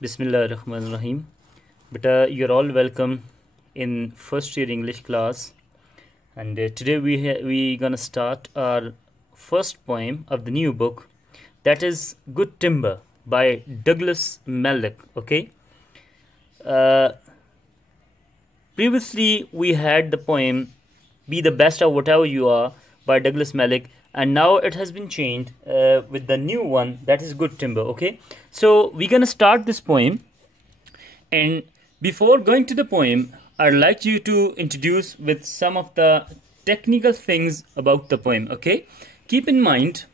Bismillah ar-Rahman ar-Rahim. Beta, you're all welcome in first year English class, and today we gonna start our first poem of the new book, that is Good Timber by Douglas Malloch. Okay. Uh, Previously we had the poem Be the Best of Whatever You Are by Douglas Malloch, and now it has been changed with the new one, that is Good Timber. Okay, so we're gonna start this poem, and before going to the poem, I'd like you to introduce with some of the technical things about the poem. Okay, keep in mind,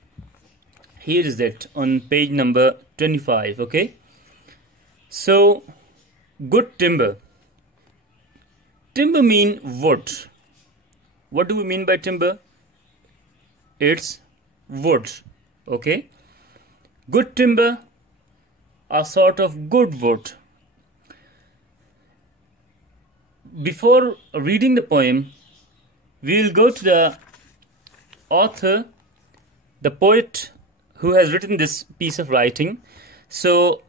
here is it on page number 25. Okay, so good timber. Timber mean wood. What do we mean by timber? It's wood. Okay, good timber, a sort of good wood. Before reading the poem, we will go to the author, the poet who has written this piece of writing. So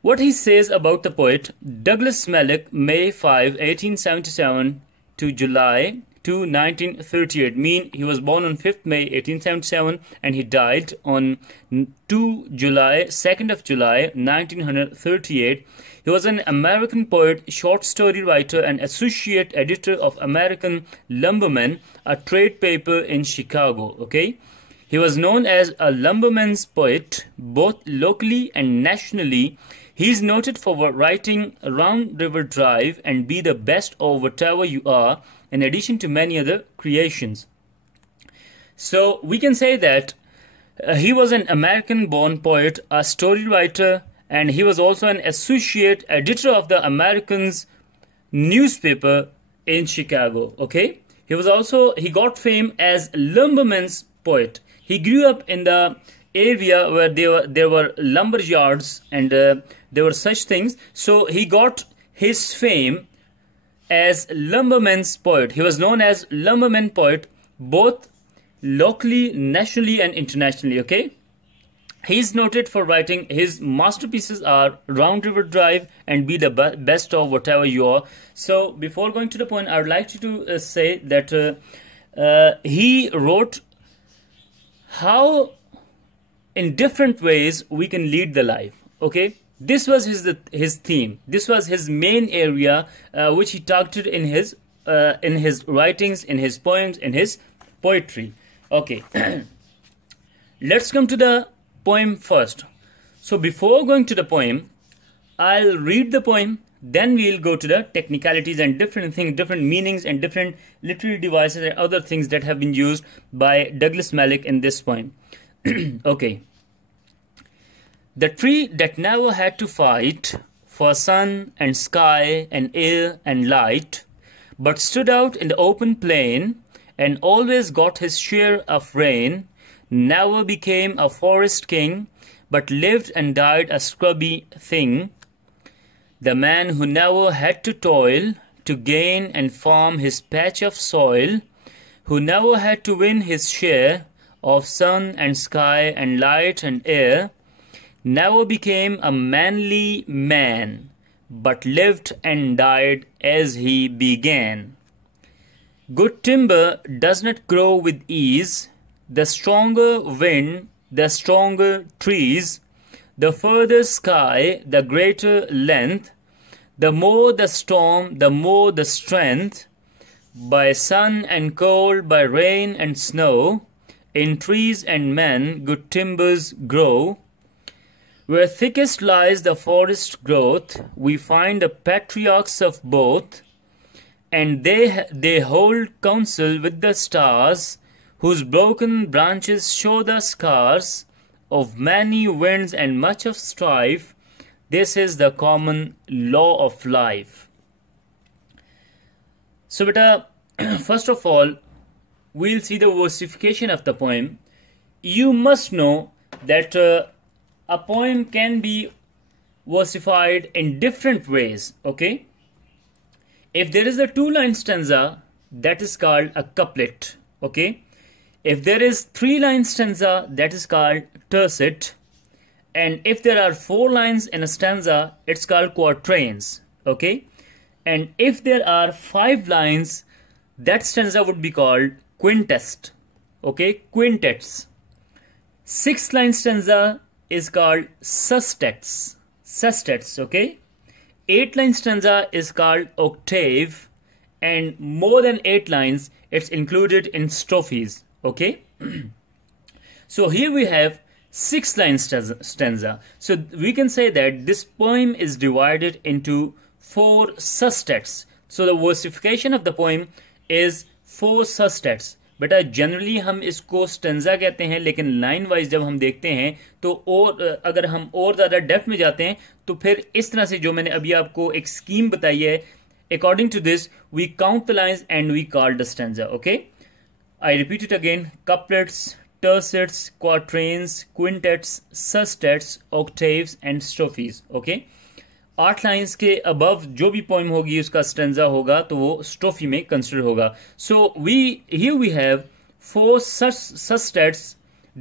what he says about the poet Douglas Malloch, May 5, 1877 to July 2, 1938. Mean he was born on 5th May 1877 and he died on 2nd of July 1938. He was an American poet, short story writer, and associate editor of American Lumberman, a trade paper in Chicago. Okay, he was known as a lumberman's poet both locally and nationally. He is noted for writing Round River Drive and Be the Best of Whatever You Are, in addition to many other creations. So we can say that he was an American-born poet, a story writer, and he was also an associate editor of the American's newspaper in Chicago. Okay, he got fame as lumberman's poet. He grew up in the area where there were lumber yards and there were such things. So he got his fame as lumberman's poet. He was known as lumberman poet both locally, nationally, and internationally. Okay, he's noted for writing, his masterpieces are Round River Drive and Be the Best of Whatever You Are. So before going to the point, I would like you to say that he wrote how in different ways we can lead the life. Okay, this was his theme. This was his main area which he targeted in his writings, in his poems, in his poetry. Okay, let's come to the poem first. So before going to the poem, I'll read the poem, then we'll go to the technicalities and different things, different meanings, and different literary devices and other things that have been used by Douglas Malloch in this poem. Okay. The tree that never had to fight for sun and sky and air and light, but stood out in the open plain and always got his share of rain, never became a forest king, but lived and died a scrubby thing. The man who never had to toil to gain and farm his patch of soil, who never had to win his share of sun and sky and light and air, never became a manly man, but lived and died as he began. Good timber does not grow with ease. The stronger wind, the stronger trees, the further sky, the greater length, the more the storm, the more the strength. By sun and cold, by rain and snow, in trees and men good timbers grow. Where thickest lies the forest growth, we find the patriarchs of both, and they hold counsel with the stars, whose broken branches show the scars of many winds and much of strife. This is the common law of life. So beta, first of all, we'll see the versification of the poem. You must know that a poem can be versified in different ways. Okay, if there is a two-line stanza, that is called a couplet. Okay, if there is three-line stanza, that is called tercet, And if there are 4 lines in a stanza, it's called quatrains, okay? And if there are 5 lines, that stanza would be called quintest, okay? Quintets. 6 line stanza is called sestets, okay? 8 line stanza is called octave, and more than 8 lines, it's included in strophes, okay? So here we have 6 line stanza. So we can say that this poem is divided into 4 sestets. So the versification of the poem is 4 sestets. बेटा जनरली हम इसको स्टेंजा कहते हैं, लेकिन line wise जब हम देखते हैं तो और अगर हम और ज़्यादा डेप्थ में जाते हैं तो फिर इस तरह से जो मैंने अभी आपको एक स्कीम बताई है, according to this we count the lines and we call the stanza, okay? I repeat it again: couplets, tercets, quatrains, quintets, sestets, octaves and strophes, okay? 8 lines के अबव जो भी पोइम होगी उसका स्टेंजा होगा तो वो स्ट्रोफी में कंसिडर होगा. सो here we have 4 sestets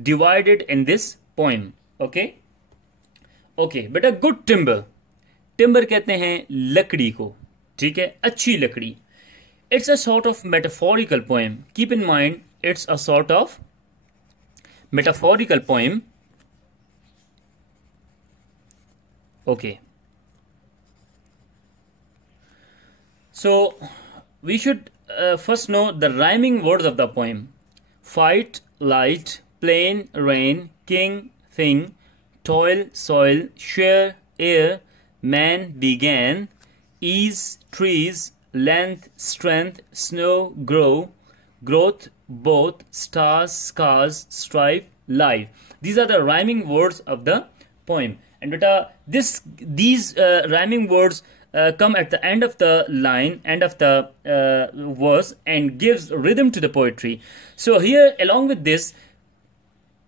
divided in this poem, okay? Okay, बेटा good timber कहते हैं लकड़ी को, ठीक है, अच्छी लकड़ी. It's a sort of metaphorical poem. Keep in mind, it's a sort of metaphorical poem, okay? So we should first know the rhyming words of the poem: fight, light, plain, rain, king, thing, toil, soil, share, air, man, began, ease, trees, length, strength, snow, grow, growth, both, stars, scars, strife, life. These are the rhyming words of the poem. And beta, these rhyming words come at the end of the line, end of the verse, and gives rhythm to the poetry. So here, along with this,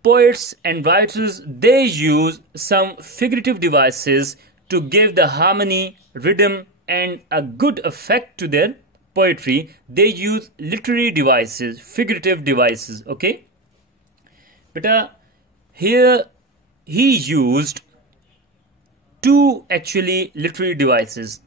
poets and writers, they use some figurative devices to give the harmony, rhythm, and a good effect to their poetry. They use literary devices, figurative devices, okay? But here he used 2 actually literary devices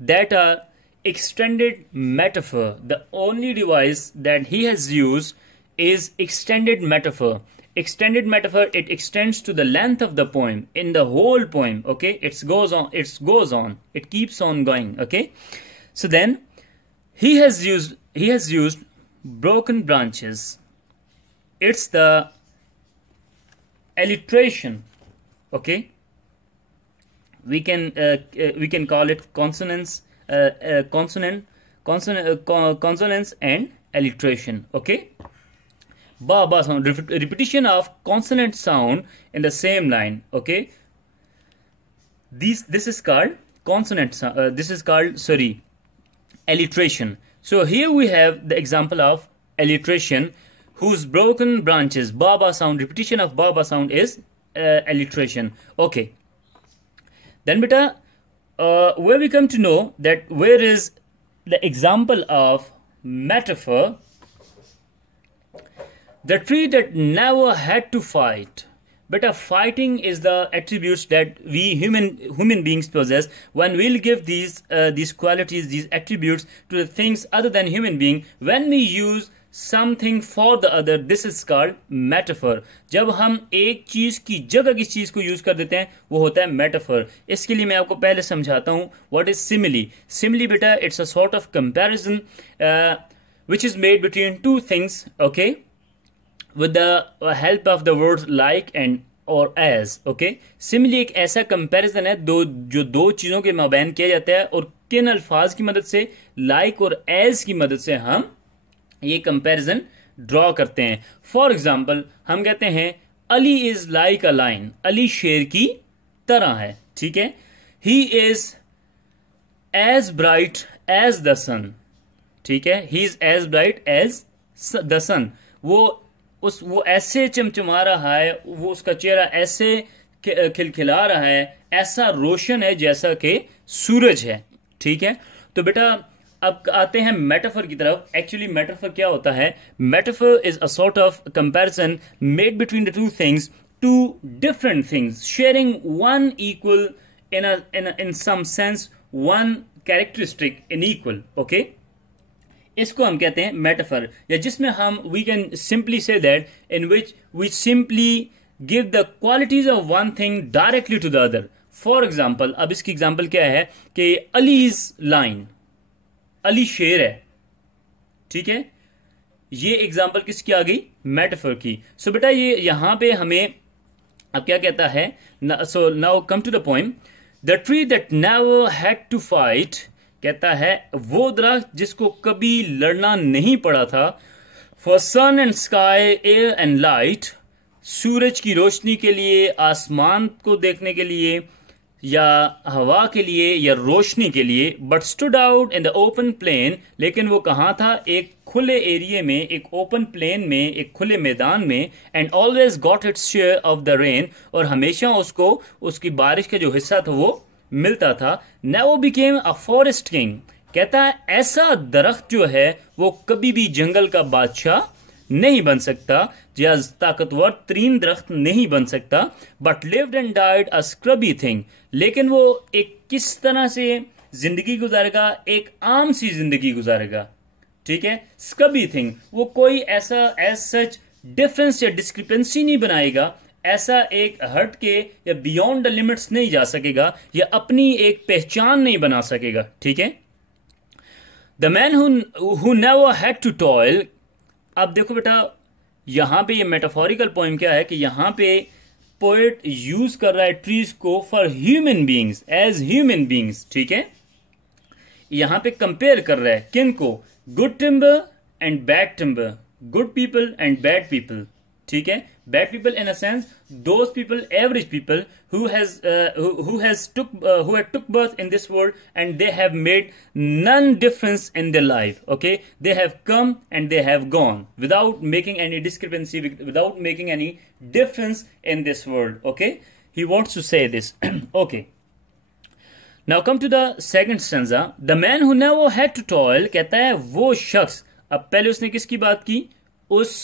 that are extended metaphor. The only device that he has used is extended metaphor. Extended metaphor, it extends to the length of the poem, in the whole poem, okay? It goes on, it keeps on going, okay? So then he has used broken branches. It's the alliteration, okay? We can call it consonants, consonants and alliteration, okay? Ba sound, repetition of consonant sound in the same line, okay? This is called consonant. This is called alliteration. So here we have the example of alliteration, whose broken branches, ba sound, repetition of ba sound is alliteration, okay? Then beta, where we come to know that where is the example of metaphor: the tree that never had to fight. But fighting is the attributes that we human beings possess. When we'll give these qualities, these attributes to the things other than human being, when we use something for the other, this is called metaphor. जब हम एक चीज की जगह किस चीज को यूज कर देते हैं वो होता है metaphor. इसके लिए मैं आपको पहले समझाता हूँ what is simile. Simile बेटा, it's a sort of comparison which is made between 2 things, okay, with the help of the words like and or as, okay? Simile एक ऐसा comparison है जो 2 चीजों के माबैन किया जाता है और किन अल्फाज की मदद से, like और as की मदद से हम ये कंपैरिजन ड्रॉ करते हैं. फॉर एग्जाम्पल हम कहते हैं Ali is like a lion, Ali शेर की तरह है, ठीक है? He is as bright as the sun, ठीक है? He is as bright as the sun. वो ऐसे चमचमा रहा है, वो उसका चेहरा ऐसे खिलखिला रहा है, ऐसा रोशन है जैसा कि सूरज है, ठीक है? तो बेटा अब आते हैं मेटाफर की तरफ. एक्चुअली मेटाफर क्या होता है? Metaphor is a sort of comparison made between the 2 things two different things, sharing one equal in some sense one characteristic in equal. Okay, इसको हम कहते हैं मेटाफर, या जिसमें हम we can simply say that in which we simply give the qualities of one thing directly to the other. For example, अब इसकी एग्जाम्पल क्या है कि अलीज लाइन, अली शेर है, ठीक है, ये एग्जाम्पल किसकी आ गई? मेटाफर की. सो बेटा ये यहां पे हमें अब क्या कहता है? So now come to the point. The tree that never had to fight, कहता है वो दरख्त जिसको कभी लड़ना नहीं पड़ा था. For sun and sky, air and light, सूरज की रोशनी के लिए, आसमान को देखने के लिए, या हवा के लिए, या रोशनी के लिए. But stood out in the open plain, लेकिन वो कहाँ था? एक खुले एरिया में, एक ओपन प्लेन में, एक खुले मैदान में. And always got its share of the rain, और हमेशा उसको उसकी बारिश का जो हिस्सा था वो मिलता था. Never became a forest king, कहता है ऐसा दरख्त जो है वो कभी भी जंगल का बादशाह नहीं बन सकता, या ताकतवर तरीन दरख्त नहीं बन सकता. But lived and died a scrubby thing, लेकिन वो एक किस तरह से जिंदगी गुजारेगा? एक आम सी जिंदगी गुजारेगा, ठीक है. स्क्रबी थिंग, वो कोई ऐसा एज सच डिफरेंस या डिस्क्रिपेंसी नहीं बनाएगा, ऐसा एक हट के या बियॉन्ड द लिमिट्स नहीं जा सकेगा, या अपनी एक पहचान नहीं बना सकेगा, ठीक है. The man who never had to toil. अब देखो बेटा यहां पे ये मेटाफोरिकल पोएम क्या है कि यहां पे पोएट यूज कर रहा है ट्रीज को for human beings, as human beings, ठीक है. यहां पे कंपेयर कर रहा है किन को? Good timber and bad timber, good people and bad people, ठीक है. Bad people in a sense those people, average people who had took birth in this world and they have made none difference in their life. Okay, they have come and they have gone without making any discrepancy, without making any difference in this world. Okay, he wants to say this. Okay, now come to the second stanza. The man who never had to toil, कहता है वो शख्स. अब पहले उसने किसकी बात की? उस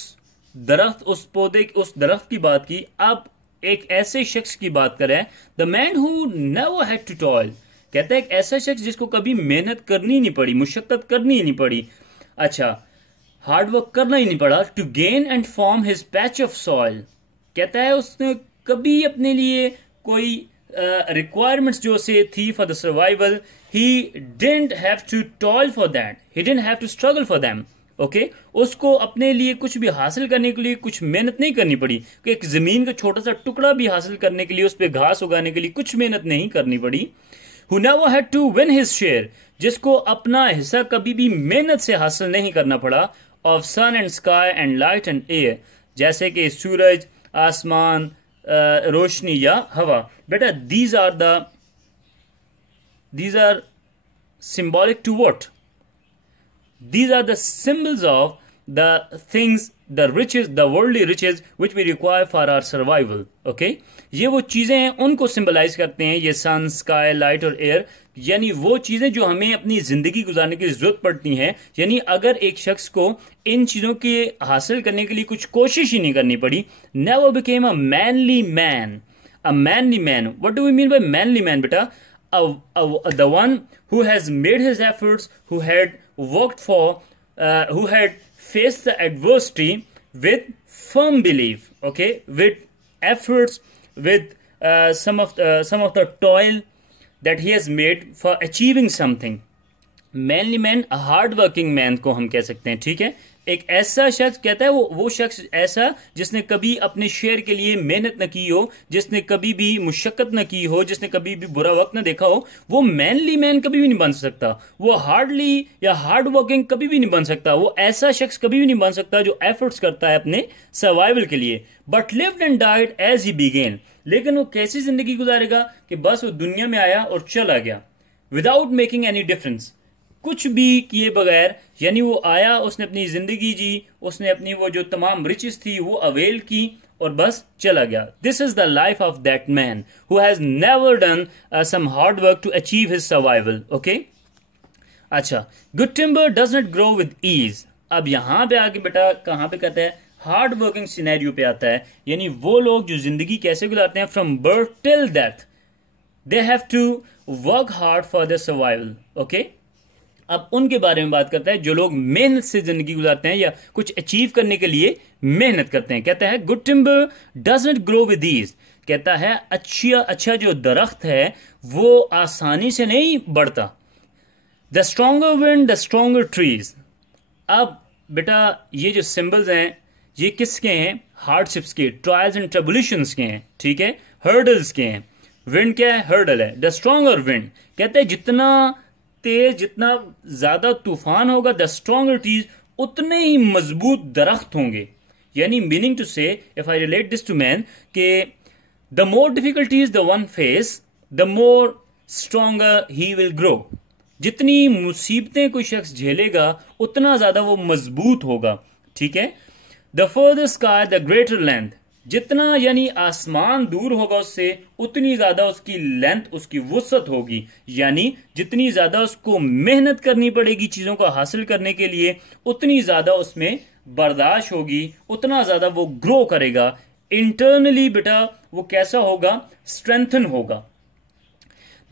दरख्त, उस पौधे, उस दरख्त की बात की. अब एक ऐसे शख्स की बात करें, the man who never had to toil, कहता है एक ऐसा शख्स जिसको कभी मेहनत करनी नहीं पड़ी, मुशक्कत करनी ही नहीं पड़ी, अच्छा हार्ड वर्क करना ही नहीं पड़ा. To gain and form his patch of soil, कहता है उसने कभी अपने लिए कोई रिक्वायरमेंट्स जो से थी for the survival, he didn't have to toil for that, he didn't have to struggle for them. Okay, उसको अपने लिए कुछ भी हासिल करने के लिए कुछ मेहनत नहीं करनी पड़ी. कि एक जमीन का छोटा सा टुकड़ा भी हासिल करने के लिए, उस पर घास उगाने के लिए कुछ मेहनत नहीं करनी पड़ी. Who never had to win his share, जिसको अपना हिस्सा कभी भी मेहनत से हासिल नहीं करना पड़ा. Of sun and sky and light and air, जैसे कि सूरज, आसमान, रोशनी या हवा. बेटा these are symbolic to what? These are the symbols of the things, the riches, the worldly riches which we require for our survival. Okay, ये वो चीजें हैं, उनको सिंबलाइज करते हैं ये सन, स्काई, लाइट और एयर. यानी वो चीजें जो हमें अपनी जिंदगी गुजारने की जरूरत पड़ती है. यानी अगर एक शख्स को इन चीजों के हासिल करने के लिए कुछ कोशिश ही नहीं करनी पड़ी, never became a manly man. A manly man, what do we mean by manly man बेटा? The one who has made his efforts, who had worked for, who had faced the adversity with firm belief, okay, with efforts, with some of the toil that he has made for achieving something. Manly man, hard working man को हम कह सकते हैं, ठीक है. एक ऐसा शख्स, कहता है वो शख्स ऐसा जिसने कभी अपने शेयर के लिए मेहनत न की हो, जिसने कभी भी मुशक्कत न की हो, जिसने कभी भी बुरा वक्त न देखा हो, वो मैनली मैन कभी भी नहीं बन सकता. वो हार्डली या हार्ड वर्किंग कभी भी नहीं बन सकता. वो ऐसा शख्स कभी भी नहीं बन सकता जो एफर्ट्स करता है अपने सर्वाइवल के लिए. But lived and died as he began, लेकिन वो कैसी जिंदगी गुजारेगा कि बस वो दुनिया में आया और चला गया, विदाउट मेकिंग एनी डिफरेंस, कुछ भी किए बगैर. यानी वो आया, उसने अपनी जिंदगी जी, उसने अपनी वो जो तमाम रिचेस थी वो अवेल की और बस चला गया. This is the life of that man who has never done some hard work to achieve his survival. Okay, अच्छा, good timber does not grow with ease. अब यहां पे आके बेटा कहां पे कहता है हार्ड वर्किंग सिनेरियो पे आता है, यानी वो लोग जो जिंदगी कैसे गुजारते हैं from birth till death, they have to work hard for their survival. Okay, अब उनके बारे में बात करता है जो लोग मेहनत से जिंदगी गुजारते हैं या कुछ अचीव करने के लिए मेहनत करते हैं। कहता है good timber does not grow with ease, कहता है अच्छा जो दरख्त है वो आसानी से नहीं बढ़ता। The stronger wind the stronger trees. अब बेटा ये जो सिंबल्स हैं ये किसके हैं? हार्डशिप्स के, ट्रायल्स एंड ट्रिब्यूलेशंस के हैं, ठीक है, हर्डल्स के हैं। विंड क्या है? हर्डल है। द स्ट्रॉन्गर विंड, कहते हैं जितना तेज, जितना ज्यादा तूफान होगा, द स्ट्रॉन्गर ट्रीज, उतने ही मजबूत दरख्त होंगे। यानी meaning to say, if I relate this to man, के the more difficulties the one faces, the more stronger he will grow. जितनी मुसीबतें कोई शख्स झेलेगा उतना ज्यादा वो मजबूत होगा, ठीक है। The further sky the greater length, जितना यानी आसमान दूर होगा उससे उतनी ज्यादा उसकी लेंथ, उसकी वुसअत होगी। यानी जितनी ज्यादा उसको मेहनत करनी पड़ेगी चीजों को हासिल करने के लिए, उतनी ज्यादा उसमें बर्दाश्त होगी, उतना ज्यादा वो ग्रो करेगा। इंटरनली बेटा वो कैसा होगा? स्ट्रेंथन होगा।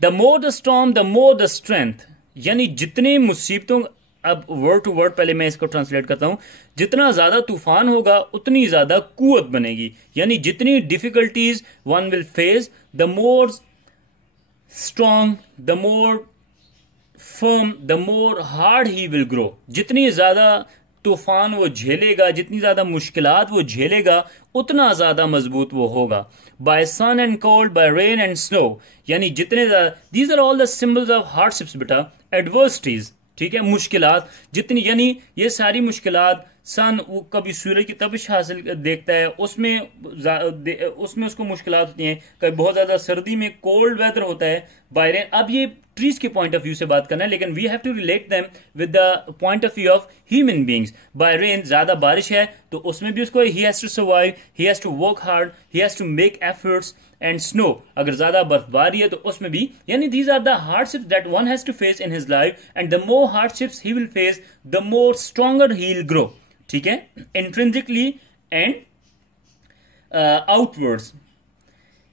The more the storm the more the strength, यानी जितने मुसीबतों, अब वर्ड टू वर्ड पहले मैं इसको ट्रांसलेट करता हूं, जितना ज्यादा तूफान होगा उतनी ज्यादा कुवत बनेगी। यानी जितनी difficulties one will face, the more strong, the more firm, the more hard he will grow. जितनी ज्यादा तूफान वो झेलेगा, जितनी ज्यादा मुश्किलात वो झेलेगा, उतना ज्यादा मजबूत वो होगा। By sun and cold, by rain and snow, यानी जितने ज्यादा, these are all the symbols of hardships बेटा, एडवर्सिटीज, ठीक है, मुश्किलात जितनी, यानी ये सारी मुश्किलात, सन वो कभी सूरज की तपिश हासिल देखता है, उसमें उसको मुश्किलात होती हैं। कभी बहुत ज्यादा सर्दी में कोल्ड वेदर होता है, बाय। अब ये ट्रीज के पॉइंट ऑफ व्यू से बात करना है, लेकिन we have to relate them with the point of view of human beings. By rain, ज्यादा बारिश है तो उसमें भी उसको ही has to survive, he has to work hard, he has to make efforts. And snow, अगर ज्यादा बर्फबारी है तो उसमें भी, यानी these are the hardships that one has to face in his life, and the more hardships he will face, the more stronger he will grow, ठीक है, intrinsically and outwards.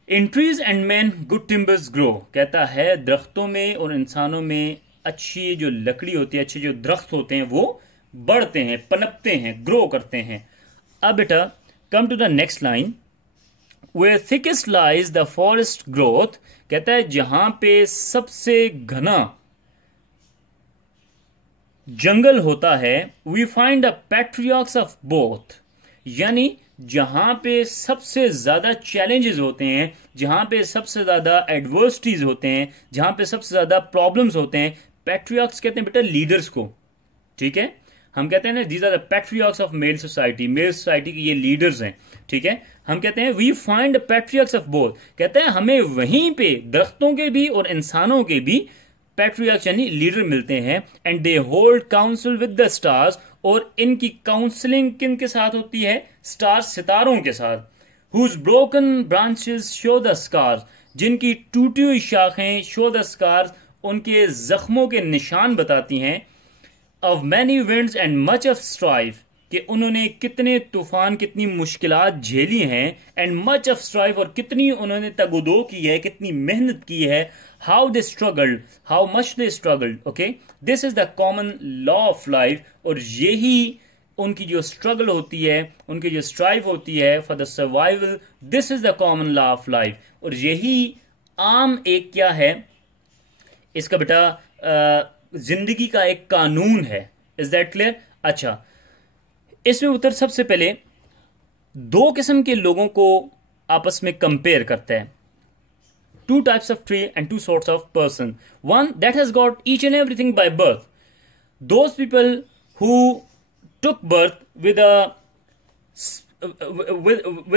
In trees and man good timbers grow, कहता है दरख्तों में और इंसानों में अच्छी जो लकड़ी होती है, अच्छे जो दरख्त होते हैं वो बढ़ते हैं, पनपते हैं, ग्रो करते हैं। अब बेटा come to the next line, where thickest lies the forest growth, कहता है जहां पे सबसे घना जंगल होता है, we find the patriarchs of both, यानी जहां पे सबसे ज्यादा चैलेंजेस होते हैं, जहां पे सबसे ज्यादा एडवर्सिटीज होते हैं, जहां पे सबसे ज्यादा प्रॉब्लम्स होते हैं, पैट्रियार्क्स कहते हैं बेटा लीडर्स को, ठीक है। हम कहते हैं ना, these are the patriarchs of male society, male society के ये लीडर्स हैं, ठीक है। हम कहते हैं we find patriarchs of both, कहते हैं हमें वहीं पे दरख्तों के भी और इंसानों के भी पैट्रियार्क्स यानी लीडर मिलते हैं। And they hold council with the stars, और इनकी काउंसलिंग किन के साथ होती है? स्टार्स, सितारों के साथ। Whose broken branches show the scars, जिनकी टूटी हुई शाखें, शो द स्कार्स, उनके जख्मों के निशान बताती हैं। Of many winds and much of strife, कि उन्होंने कितने तूफान, कितनी मुश्किलात झेली हैं। एंड मच ऑफ स्ट्राइफ, और कितनी उन्होंने तगुदो की है, कितनी मेहनत की है। How they struggled, how much they struggled, okay. This is the common law of life, और यही उनकी जो स्ट्रगल होती है, उनकी जो स्ट्राइव होती है for the survival, this is the common law of life. और यही आम एक क्या है इसका बेटा, जिंदगी का एक कानून है। Is that clear? अच्छा, इसमें उत्तर सबसे पहले दो किस्म के लोगों को आपस में कंपेयर करता है। Two types of tree and two sorts of person. One that has got each and everything by birth, those people who took birth with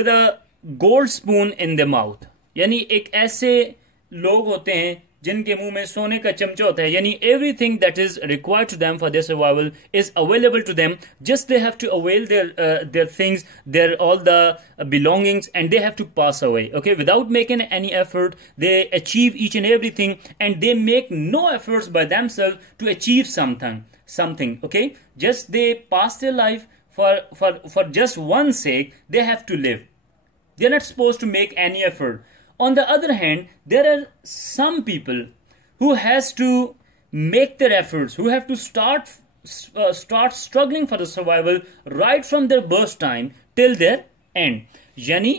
a gold spoon in the mouth, यानी एक ऐसे लोग होते हैं जिनके मुंह में सोने का चमचा होता है, यानी everything that is required to them for their survival is available to them, just they have to avail their things, their all the belongings, and they have to pass away, okay, without making any effort. They achieve each and everything, and they make no efforts by themselves to achieve something, okay, just they pass their life for just one sake, they have to live. They are not supposed to make any effort. On the other hand, there are some people who has to make their efforts, who have to start struggling for the survival right from their birth time till their end. यानी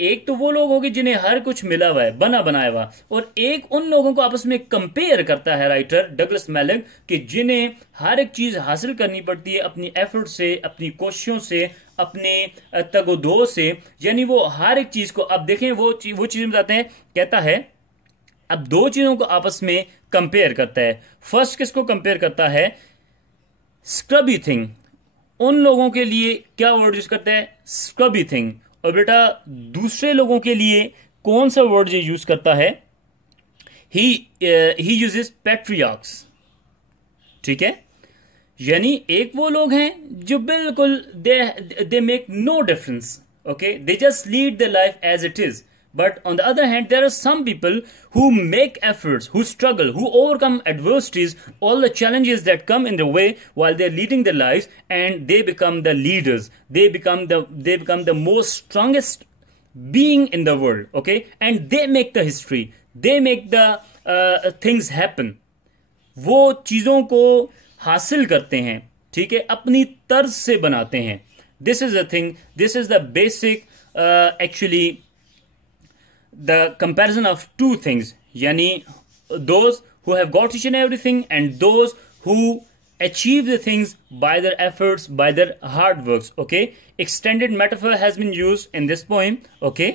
एक तो वो लोग होंगे जिन्हें हर कुछ मिला हुआ है, बना बनाया हुआ, और एक उन लोगों को आपस में कंपेयर करता है राइटर डगलस मैलग कि जिन्हें हर एक चीज हासिल करनी पड़ती है अपनी एफर्ट से, अपनी कोशिशों से, अपने तगोदो से। यानी वो हर एक चीज को, अब देखें वो चीज बताते हैं, कहता है अब दो चीजों को आपस में कंपेयर करता है। फर्स्ट किसको कंपेयर करता है? स्क्रबी थिंग। उन लोगों के लिए क्या वर्ड यूज करता है? स्क्रबी थिंग। और बेटा दूसरे लोगों के लिए कौन सा वर्ड ये यूज करता है? He uses patriarchs. ठीक है, यानी एक वो लोग हैं जो बिल्कुल they make no difference, okay, they just lead the life as it is. But on the other hand, there are some people who make efforts, who struggle, who overcome adversities, all the challenges that come in the way while they're leading their lives, and they become the leaders. They become the most strongest being in the world, okay? And they make the history. They make the things happen. वो चीजों को हासिल करते हैं, ठीक है, अपनी तर्ज से बनाते हैं. This is the thing. This is the basic, actually, the comparison of two things, yani those who have got each and everything and those who achieve the things by their efforts, by their hard works. Okay, extended metaphor has been used in this poem. Okay,